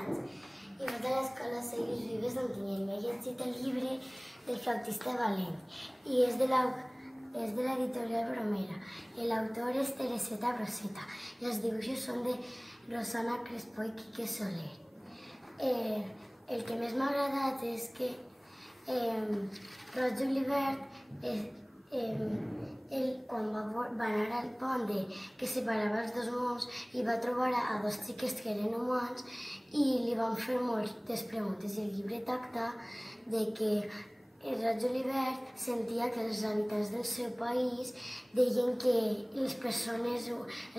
anys i vaig a l'escola Seguis Vives on m'he llegit el llibre del flautista valent i és de l'editorial Bromera. L'autor és Tereseta Broseta i els dibuixos són de Rosana Crespo i Quique Soler. El que més m'ha agradat és que Roig Julivert, quan va anar al pont que separava els dos mons, i va trobar a dos xiques que eren humans i li van fer moltes preguntes. I el llibre tracta de que Roig Julivert sentia que els habitants del seu país deien que les persones,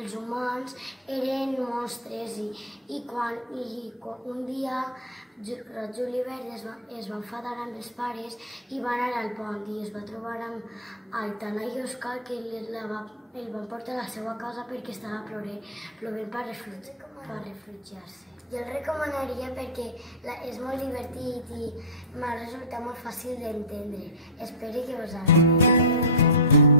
els humans, eren monstres i un dia Roig Julivert es va enfadar amb els pares i va anar al pont i es va trobar amb Aitana i Òscar que el van portar a la seva casa perquè estava plovent per refugiar-se. Jo el recomanaria perquè és molt divertit i m'ha resultat molt fàcil d'entendre. Espero que us agradi.